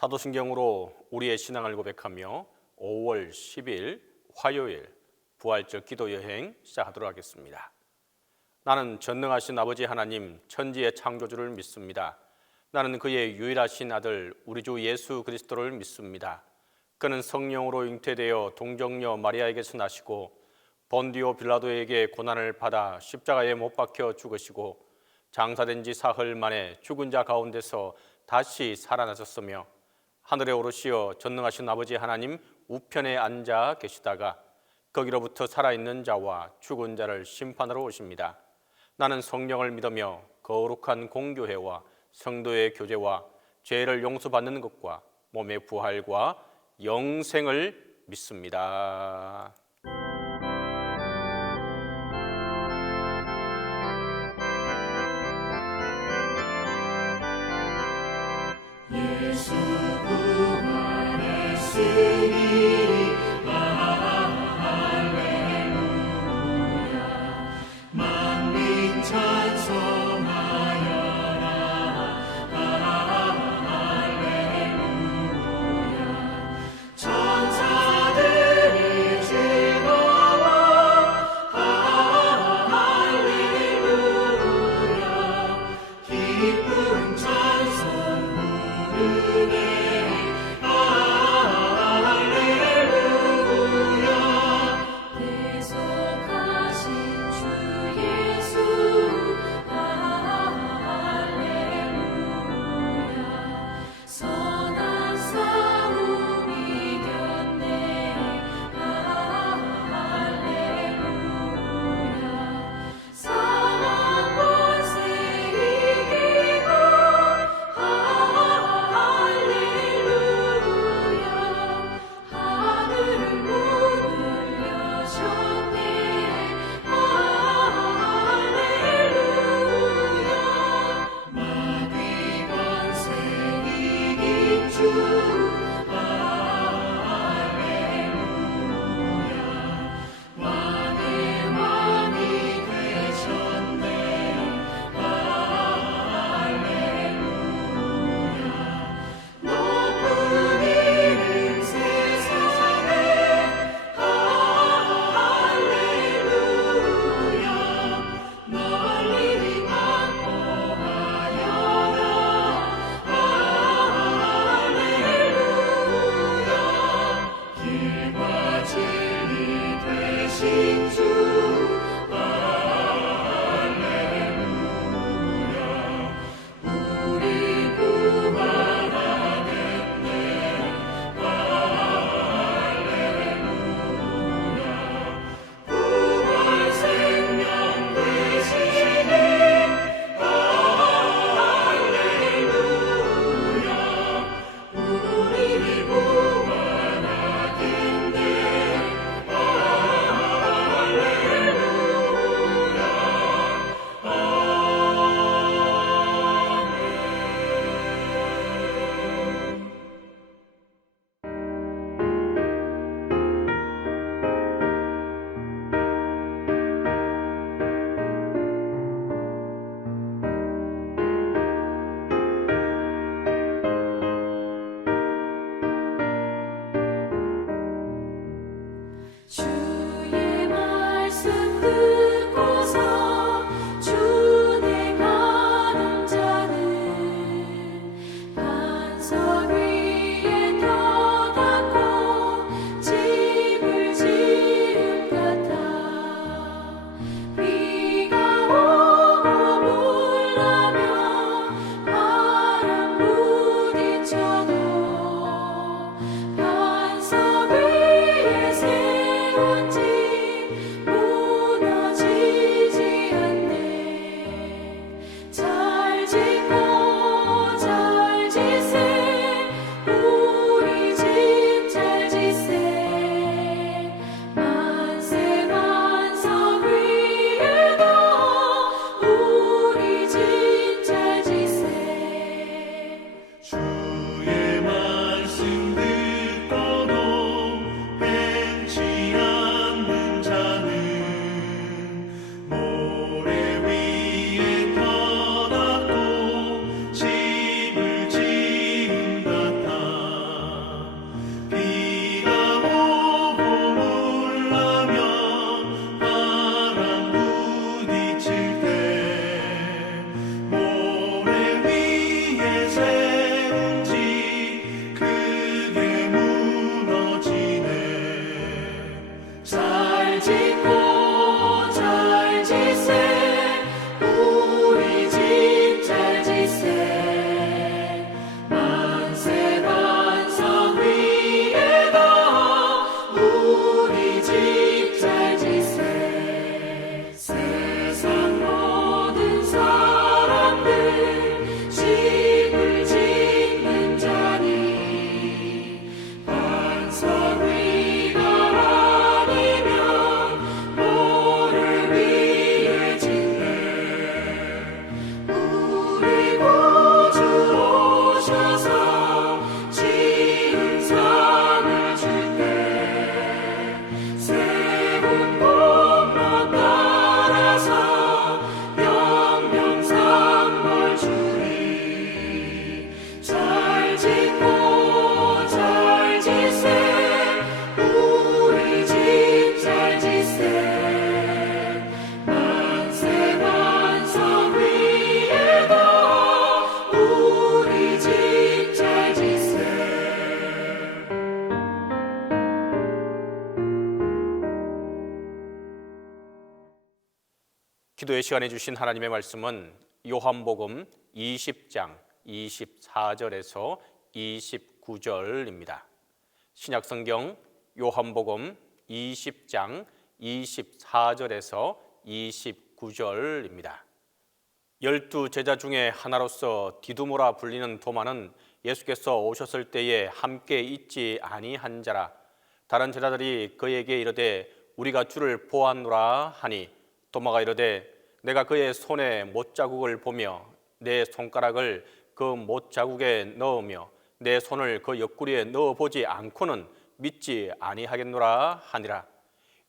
사도신경으로 우리의 신앙을 고백하며 5월 10일 화요일 부활절 기도 여행 시작하도록 하겠습니다. 나는 전능하신 아버지 하나님 천지의 창조주를 믿습니다. 나는 그의 유일하신 아들 우리 주 예수 그리스도를 믿습니다. 그는 성령으로 잉태되어 동정녀 마리아에게서 나시고 본디오 빌라도에게 고난을 받아 십자가에 못 박혀 죽으시고 장사된 지 사흘 만에 죽은 자 가운데서 다시 살아나셨으며 하늘에 오르시어 전능하신 아버지 하나님 우편에 앉아 계시다가 거기로부터 살아있는 자와 죽은 자를 심판하러 오십니다. 나는 성령을 믿으며 거룩한 공교회와 성도의 교제와 죄를 용서받는 것과 몸의 부활과 영생을 믿습니다. 예수 부활했으니 할렐루야. 만민 찬송하여라. 할렐루야. 천사들이 즐거워. 할렐루야. 기쁜 찬송 할렐루야. 계속하신 주 예수 할렐루야. 선한 싸움 이겼네 할렐루야. 사망 권세 이기고 하늘 문을 여셨네 할렐루야. 마귀 권세 이긴 주 할렐루야. 왕의 왕이 되셨네 할렐루야. 높은 이름 세상에 할렐루야. 널리 반포하여라 할렐루야. 길과 진리 되신 주 할렐루야. 우리 구원하겠네 할렐루야. 부활 생명 되시니 할렐루야. 우리 구원하겠네 주의 말씀 듣고서 주내 가는 자는 반석 위에 터닫고 집을 지은 같아. 비가 오고 물나며 바람 부딪혀도 반석 위에 세운 기도의 시간에 주신 하나님의 말씀은 요한복음 20장 24절에서 29절입니다. 신약성경 요한복음 20장 24절에서 29절입니다. 12제자 중에 하나로서 디두모라 불리는 도마는 예수께서 오셨을 때에 함께 있지 아니한 자라. 다른 제자들이 그에게 이르되 우리가 주를 보았노라 하니 도마가 이르되 내가 그의 손에 못자국을 보며 내 손가락을 그 못자국에 넣으며 내 손을 그 옆구리에 넣어보지 않고는 믿지 아니하겠노라 하니라.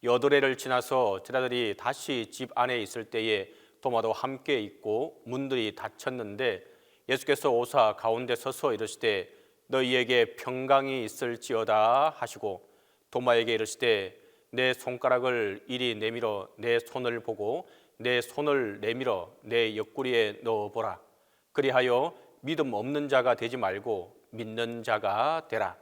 여드레를 지나서 제자들이 다시 집 안에 있을 때에 도마도 함께 있고 문들이 닫혔는데 예수께서 오사 가운데 서서 이르시되 너희에게 평강이 있을지어다 하시고 도마에게 이르시되 내 손가락을 이리 내밀어 내 손을 보고 내 손을 내밀어 내 옆구리에 넣어보라. 그리하여 믿음 없는 자가 되지 말고 믿는 자가 되라.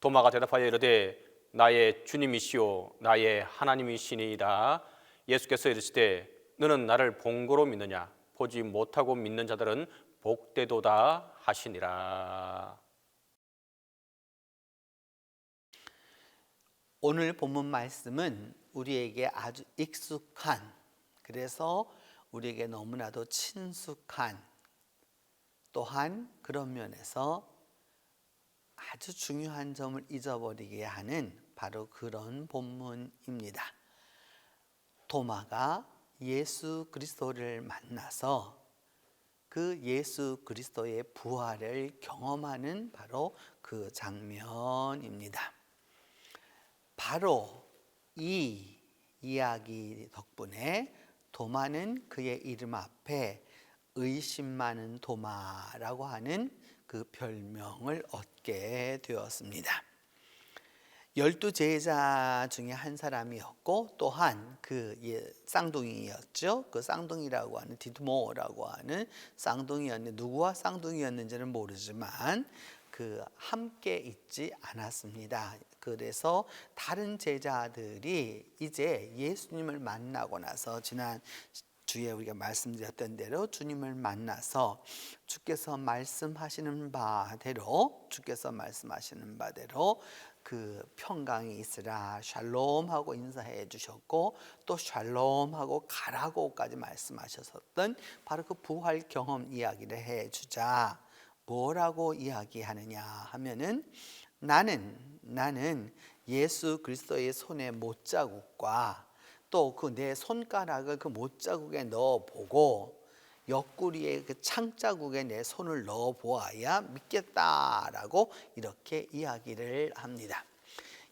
도마가 대답하여 이르되 나의 주님이시오 나의 하나님이시니이다. 예수께서 이르시되 너는 나를 본고로 믿느냐? 보지 못하고 믿는 자들은 복되도다 하시니라. 오늘 본문 말씀은 우리에게 아주 익숙한, 그래서 우리에게 너무나도 친숙한, 또한 그런 면에서 아주 중요한 점을 잊어버리게 하는 바로 그런 본문입니다. 도마가 예수 그리스도를 만나서 그 예수 그리스도의 부활을 경험하는 바로 그 장면입니다. 바로 이 이야기 덕분에 도마는 그의 이름 앞에 의심 많은 도마라고 하는 그 별명을 얻게 되었습니다. 12제자 중에 한 사람이었고 또한 그 쌍둥이였죠. 그 쌍둥이라고 하는 디두모라고 하는 쌍둥이였는데 누구와 쌍둥이였는지는 모르지만 그 함께 있지 않았습니다. 그래서 다른 제자들이 이제 예수님을 만나고 나서 지난 주에 우리가 말씀드렸던 대로 주님을 만나서 주께서 말씀하시는 바대로 그 평강이 있으라 샬롬하고 인사해 주셨고 또 샬롬하고 가라고까지 말씀하셨었던 바로 그 부활 경험 이야기를 해 주자. 뭐라고 이야기하느냐 하면은 나는 예수 그리스도의 손의 못자국과 또 그 내 손가락을 그 못자국에 넣어보고 옆구리에 그 창자국에 내 손을 넣어보아야 믿겠다라고 이렇게 이야기를 합니다.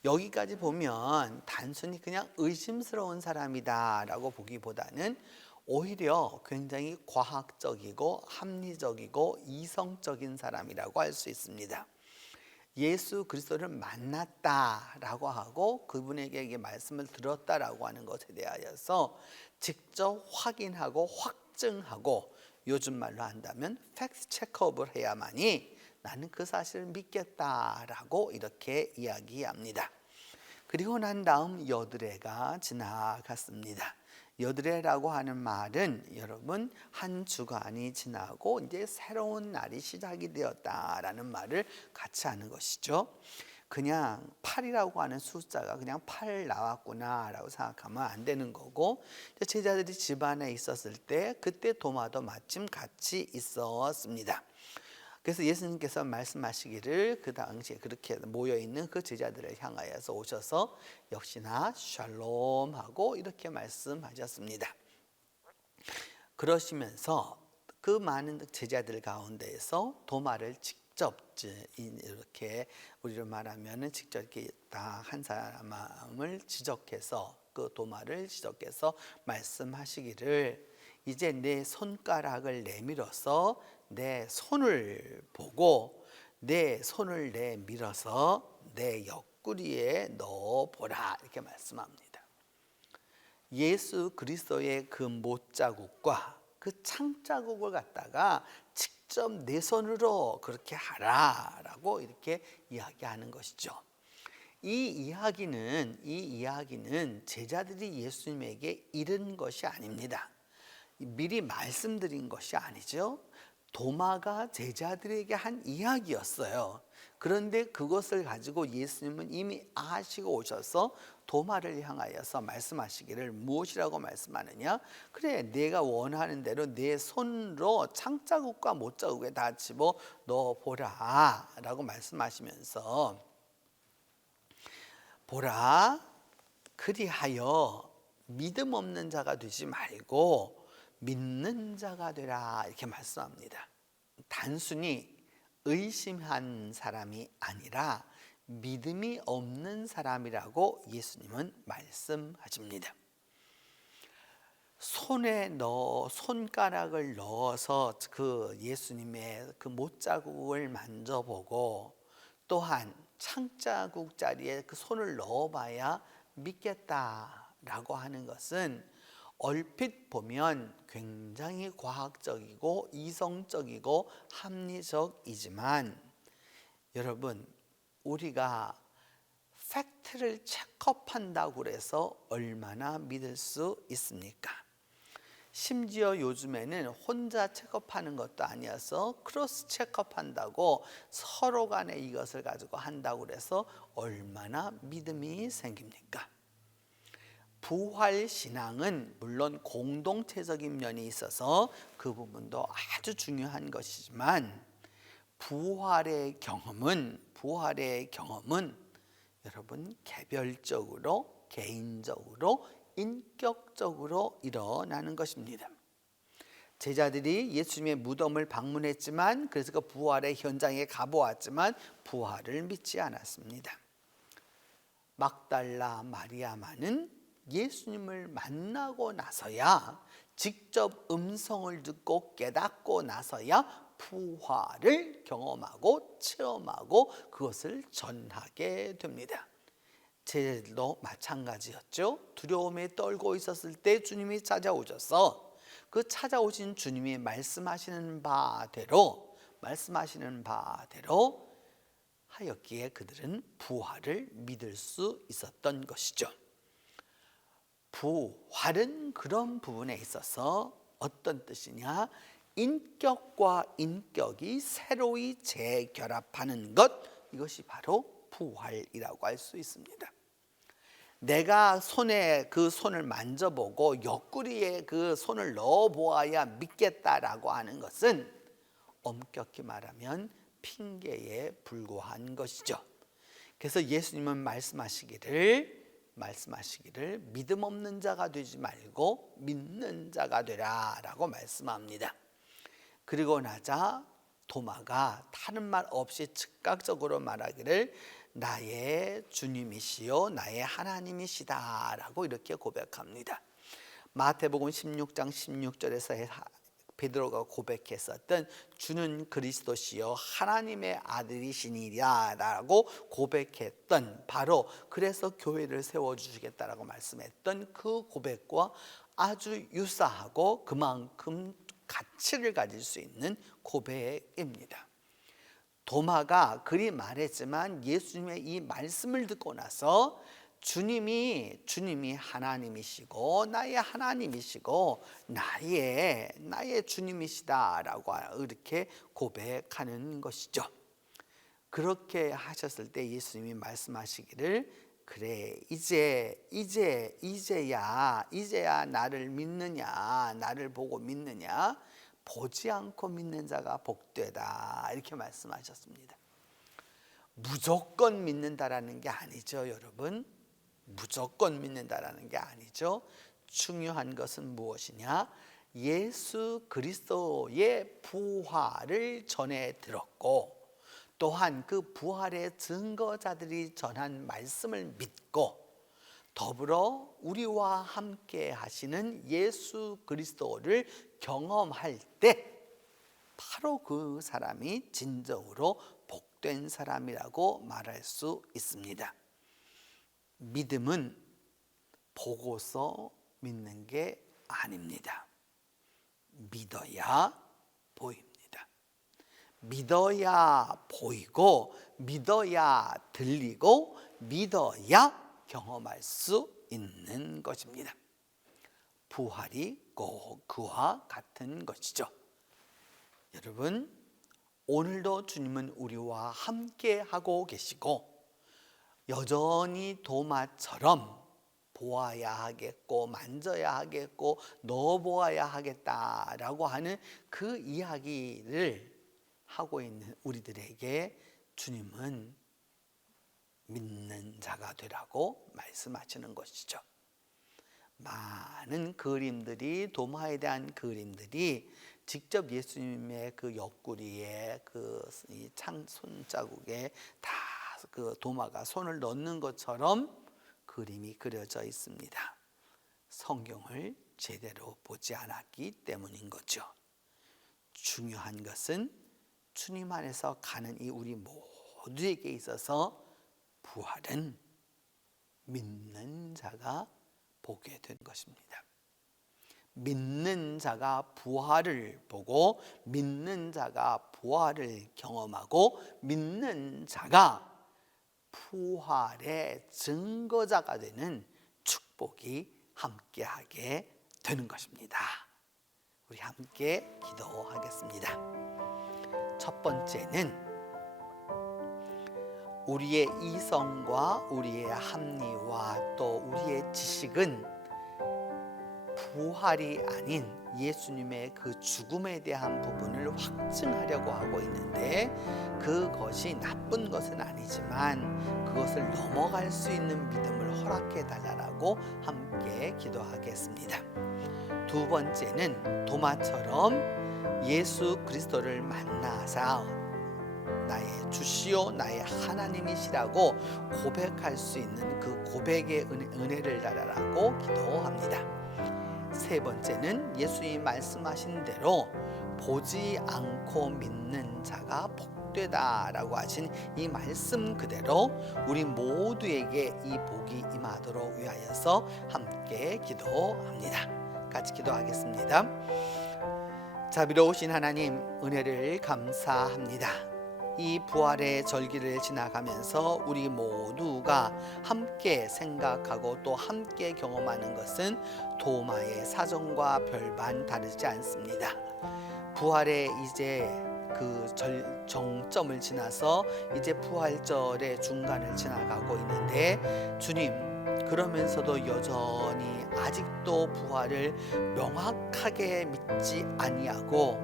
여기까지 보면 단순히 그냥 의심스러운 사람이다라고 보기보다는 오히려 굉장히 과학적이고 합리적이고 이성적인 사람이라고 할 수 있습니다. 예수 그리스도를 만났다라고 하고 그분에게 말씀을 들었다라고 하는 것에 대하여서 직접 확인하고 확증하고 요즘 말로 한다면 팩트 체크업을 해야만이 나는 그 사실을 믿겠다라고 이렇게 이야기합니다. 그리고 난 다음 여드레가 지나갔습니다. 여드레라고 하는 말은 여러분 한 주간이 지나고 이제 새로운 날이 시작이 되었다라는 말을 같이 하는 것이죠. 그냥 8이라고 하는 숫자가 그냥 8 나왔구나라고 생각하면 안 되는 거고 제자들이 집안에 있었을 때 그때 도마도 마침 같이 있었습니다. 그래서 예수님께서 말씀하시기를 그 당시에 그렇게 모여있는 그 제자들을 향하여서 오셔서 역시나 샬롬하고 이렇게 말씀하셨습니다. 그러시면서 그 많은 제자들 가운데에서 도마를 직접 이렇게 우리로 말하면 직접 이렇게 다 한 사람을 지적해서 그 도마를 지적해서 말씀하시기를 이제 내 손가락을 내밀어서 내 손을 보고 내 손을 내밀어서 내 옆구리에 넣어보라 이렇게 말씀합니다. 예수 그리스도의 그 못자국과 그 창자국을 갖다가 직접 내 손으로 그렇게 하라라고 이렇게 이야기하는 것이죠. 이 이야기는 제자들이 예수님에게 이른 것이 아닙니다. 미리 말씀드린 것이 아니죠. 도마가 제자들에게 한 이야기였어요. 그런데 그것을 가지고 예수님은 이미 아시고 오셔서 도마를 향하여서 말씀하시기를 무엇이라고 말씀하느냐? 그래, 내가 원하는 대로 내 손으로 창자국과 못자국에 다 집어 넣어 보라 라고 말씀하시면서, 보라, 그리하여 믿음 없는 자가 되지 말고 믿는 자가 되라, 이렇게 말씀합니다. 단순히 의심한 사람이 아니라 믿음이 없는 사람이라고 예수님은 말씀하십니다. 손가락을 넣어서 그 예수님의 그 못자국을 만져보고, 또한 창자국 자리에 그 손을 넣어봐야 믿겠다라고 하는 것은 얼핏 보면 굉장히 과학적이고 이성적이고 합리적이지만, 여러분, 우리가 팩트를 체크업한다고 해서 얼마나 믿을 수 있습니까? 심지어 요즘에는 혼자 체크업하는 것도 아니어서 크로스 체크업한다고 서로 간에 이것을 가지고 한다고 해서 얼마나 믿음이 생깁니까? 부활신앙은 물론 공동체적인 면이 있어서 그 부분도 아주 중요한 것이지만, 부활의 경험은 여러분 개별적으로, 개인적으로, 인격적으로 일어나는 것입니다. 제자들이 예수님의 무덤을 방문했지만, 그래서 그 부활의 현장에 가보았지만 부활을 믿지 않았습니다. 막달라 마리아만은 예수님을 만나고 나서야, 직접 음성을 듣고 깨닫고 나서야 부활을 경험하고 체험하고 그것을 전하게 됩니다. 제자들도 마찬가지였죠. 두려움에 떨고 있었을 때 주님이 찾아오셔서 그 찾아오신 주님이 말씀하시는 바대로 하였기에 그들은 부활을 믿을 수 있었던 것이죠. 부활은 그런 부분에 있어서 어떤 뜻이냐? 인격과 인격이 새로이 재결합하는 것, 이것이 바로 부활이라고 할 수 있습니다. 내가 그 손을 만져보고 옆구리에 그 손을 넣어보아야 믿겠다라고 하는 것은 엄격히 말하면 핑계에 불과한 것이죠. 그래서 예수님은 말씀하시기를 믿음 없는 자가 되지 말고 믿는 자가 되라 라고 말씀합니다. 그리고 나자 도마가 다른 말 없이 즉각적으로 말하기를 나의 주님이시요 나의 하나님이시다 라고 이렇게 고백합니다. 마태복음 16장 16절에서 베드로가 고백했었던 주는 그리스도시요 하나님의 아들이시니라 라고 고백했던, 바로 그래서 교회를 세워주시겠다라고 말씀했던 그 고백과 아주 유사하고 그만큼 가치를 가질 수 있는 고백입니다. 도마가 그리 말했지만 예수님의 이 말씀을 듣고 나서 주님이 하나님이시고 나의 하나님이시고 나의 주님이시다라고 이렇게 고백하는 것이죠. 그렇게 하셨을 때 예수님이 말씀하시기를 그래, 이제야 나를 믿느냐, 나를 보고 믿느냐, 보지 않고 믿는 자가 복되다, 이렇게 말씀하셨습니다. 무조건 믿는다라는 게 아니죠, 여러분. 무조건 믿는다라는 게 아니죠. 중요한 것은 무엇이냐? 예수 그리스도의 부활을 전해 들었고, 또한 그 부활의 증거자들이 전한 말씀을 믿고, 더불어 우리와 함께 하시는 예수 그리스도를 경험할 때 바로 그 사람이 진정으로 복된 사람이라고 말할 수 있습니다. 믿음은 보고서 믿는 게 아닙니다. 믿어야 보입니다. 믿어야 보이고, 믿어야 들리고, 믿어야 경험할 수 있는 것입니다. 부활이 꼭 그와 같은 것이죠. 여러분, 오늘도 주님은 우리와 함께 하고 계시고 여전히 도마처럼 보아야 하겠고 만져야 하겠고 넣어보아야 하겠다라고 하는 그 이야기를 하고 있는 우리들에게 주님은 믿는 자가 되라고 말씀하시는 것이죠. 많은 그림들이, 도마에 대한 그림들이 직접 예수님의 그 옆구리에 그 창 손자국에 다 그 도마가 손을 넣는 것처럼 그림이 그려져 있습니다. 성경을 제대로 보지 않았기 때문인 거죠. 중요한 것은 주님 안에서 가는 이 우리 모두에게 있어서 부활은 믿는 자가 보게 된 것입니다. 믿는 자가 부활을 보고 믿는 자가 부활을 경험하고 믿는 자가 부활의 증거자가 되는 축복이 함께하게 되는 것입니다. 우리 함께 기도하겠습니다. 첫 번째는 우리의 이성과 우리의 합리와 또 우리의 지식은 부활이 아닌 예수님의 그 죽음에 대한 부분을 확증하려고 하고 있는데 그것이 나쁜 것은 아니지만 그것을 넘어갈 수 있는 믿음을 허락해 달라고 함께 기도하겠습니다. 두 번째는 도마처럼 예수 그리스도를 만나서 나의 주시오 나의 하나님이시라고 고백할 수 있는 그 고백의 은혜를 달라고 기도합니다. 세 번째는 예수님이 말씀하신 대로 보지 않고 믿는 자가 복되다라고 하신 이 말씀 그대로 우리 모두에게 이 복이 임하도록 위하여서 함께 기도합니다. 같이 기도하겠습니다. 자비로우신 하나님, 은혜를 감사합니다. 이 부활의 절기를 지나가면서 우리 모두가 함께 생각하고 또 함께 경험하는 것은 도마의 사정과 별반 다르지 않습니다. 부활의 이제 그 정점을 지나서 이제 부활절의 중간을 지나가고 있는데 주님, 그러면서도 여전히 아직도 부활을 명확하게 믿지 아니하고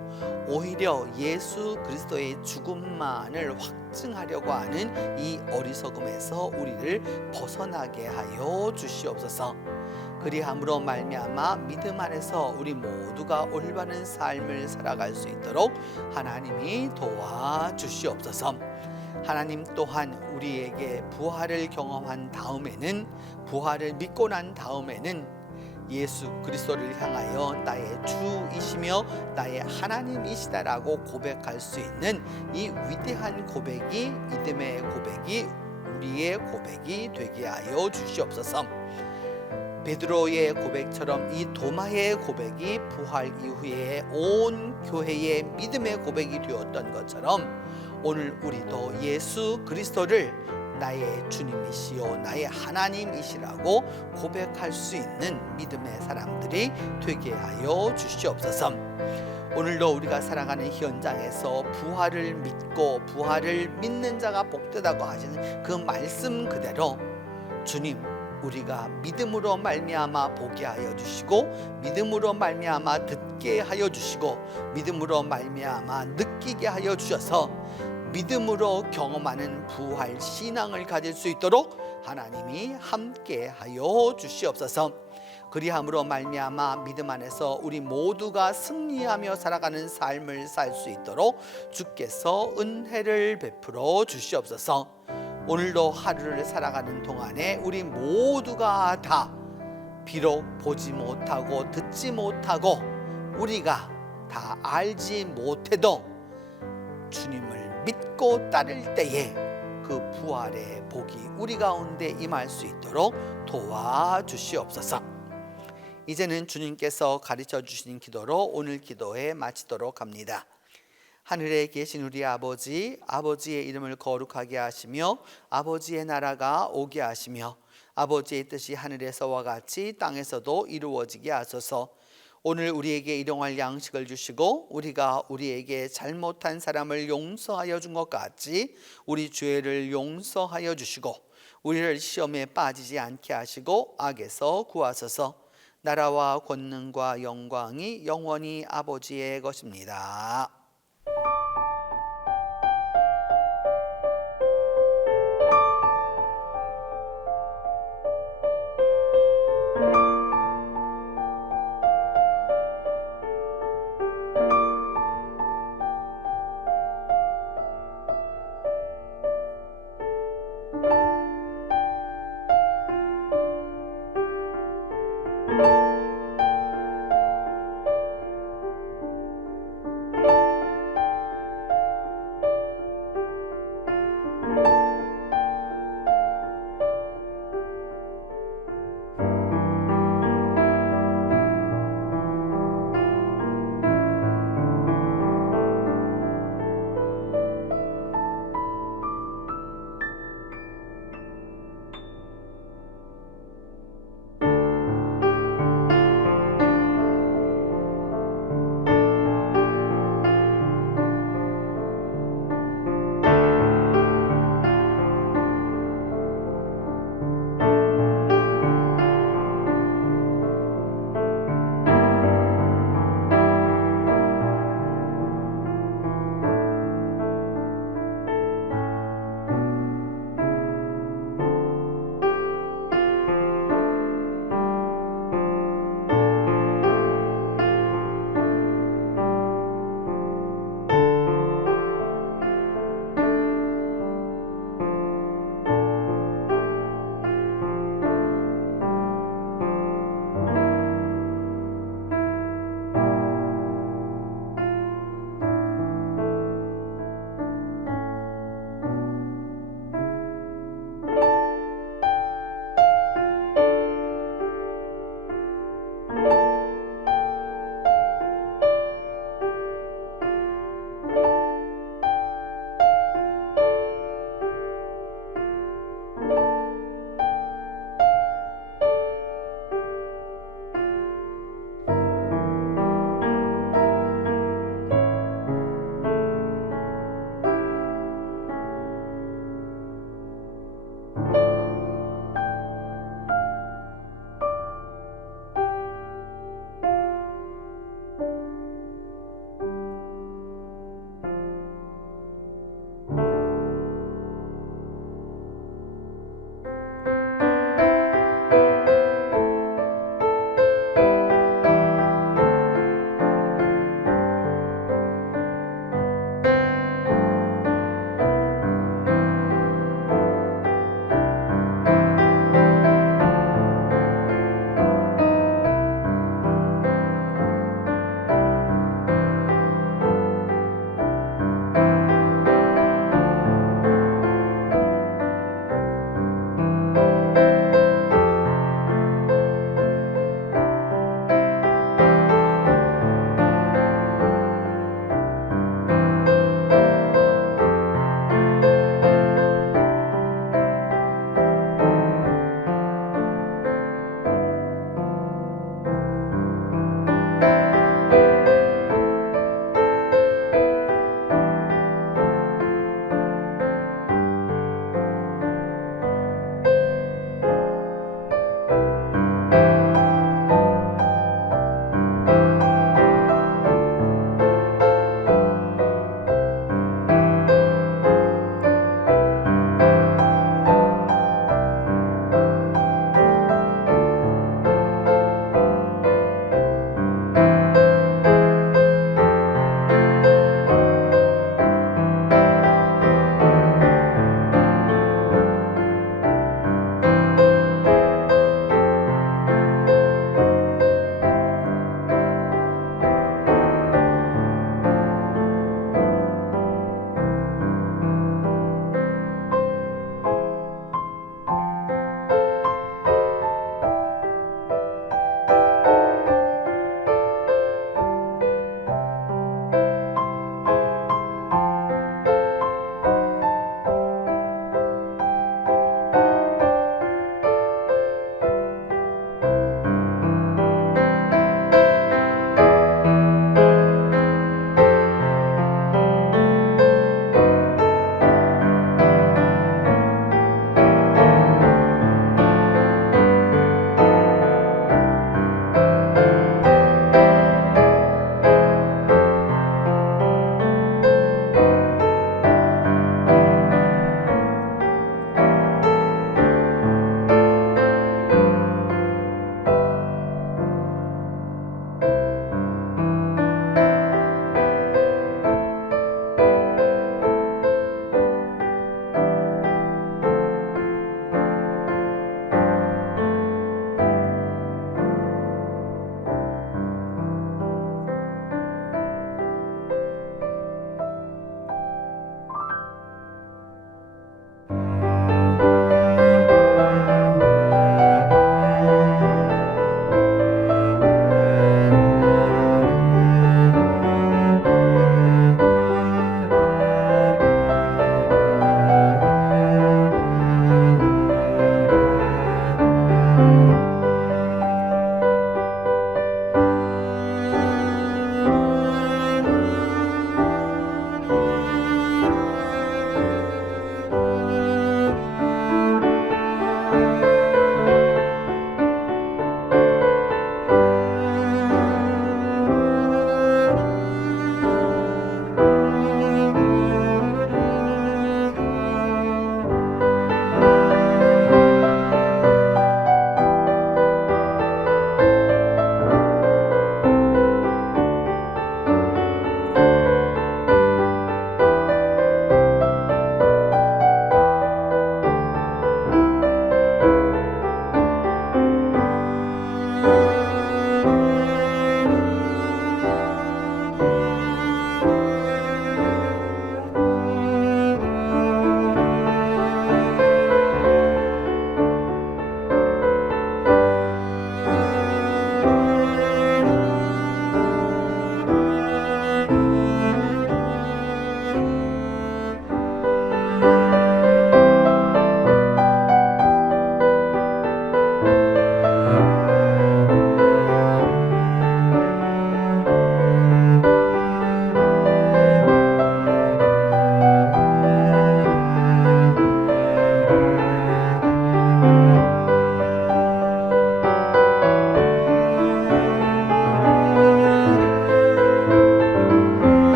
오히려 예수 그리스도의 죽음만을 확증하려고 하는 이 어리석음에서 우리를 벗어나게 하여 주시옵소서. 그리함으로 말미암아 믿음 안에서 우리 모두가 올바른 삶을 살아갈 수 있도록 하나님이 도와주시옵소서. 하나님 또한 우리에게 부활을 경험한 다음에는, 부활을 믿고 난 다음에는 예수 그리스도를 향하여 나의 주이시며 나의 하나님이시다라고 고백할 수 있는 이 위대한 고백이, 믿음의 고백이 우리의 고백이 되게 하여 주시옵소서. 베드로의 고백처럼 이 도마의 고백이 부활 이후에 온 교회의 믿음의 고백이 되었던 것처럼 오늘 우리도 예수 그리스도를 나의 주님이시요 나의 하나님이시라고 고백할 수 있는 믿음의 사람들이 되게 하여 주시옵소서. 오늘도 우리가 살아가는 현장에서 부활을 믿고 부활을 믿는 자가 복되다고 하시는 그 말씀 그대로 주님, 우리가 믿음으로 말미암아 보게 하여 주시고 믿음으로 말미암아 듣게 하여 주시고 믿음으로 말미암아 느끼게 하여 주셔서 믿음으로 경험하는 부활 신앙을 가질 수 있도록 하나님이 함께 하여 주시옵소서. 그리함으로 말미암아 믿음 안에서 우리 모두가 승리하며 살아가는 삶을 살 수 있도록 주께서 은혜를 베풀어 주시옵소서. 오늘도 하루를 살아가는 동안에 우리 모두가 다 비록 보지 못하고 듣지 못하고 우리가 다 알지 못해도 주님을 믿고 따를 때에 그 부활의 복이 우리 가운데 임할 수 있도록 도와주시옵소서. 이제는 주님께서 가르쳐 주신 기도로 오늘 기도에 마치도록 합니다. 하늘에 계신 우리 아버지, 아버지의 이름을 거룩하게 하시며 아버지의 나라가 오게 하시며 아버지의 뜻이 하늘에서와 같이 땅에서도 이루어지게 하소서. 오늘 우리에게 일용할 양식을 주시고 우리가 우리에게 잘못한 사람을 용서하여 준 것 같이 우리 죄를 용서하여 주시고 우리를 시험에 빠지지 않게 하시고 악에서 구하소서. 나라와 권능과 영광이 영원히 아버지의 것입니다.